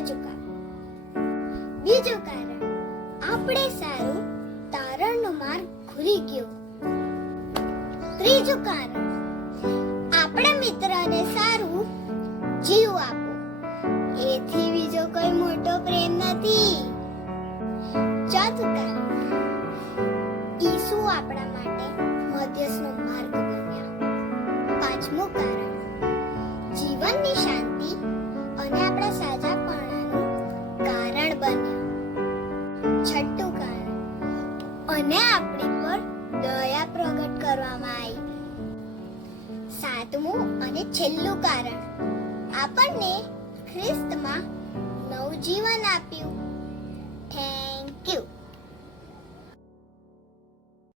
ચૂકાવ્યું. બીજું કારણ, આપણે સારું તારણનો માર્ગ ખુલી ગયો. ત્રીજું કારણ, આપણા મિત્રને સારું જીવ આપો. એથી બીજો કોઈ મોટો પ્રેમ નથી. ચોથું કારણ, ઈસુ આપણા માટે મધ્યસ્થનો માર્ગ બન્યા. પાંચમું કારણ, જીવનની શાંતિ અને આપણા સાજાપણાનું કારણ બન્યા. છઠ્ઠું કારણ, અને આપણી પર દયા પ્રગટ કરવામાં આવી. સાતમું અને છેલ્લું કારણ, આપણને ખ્રિસ્તમાં નવજીવન આપ્યું. Thank you.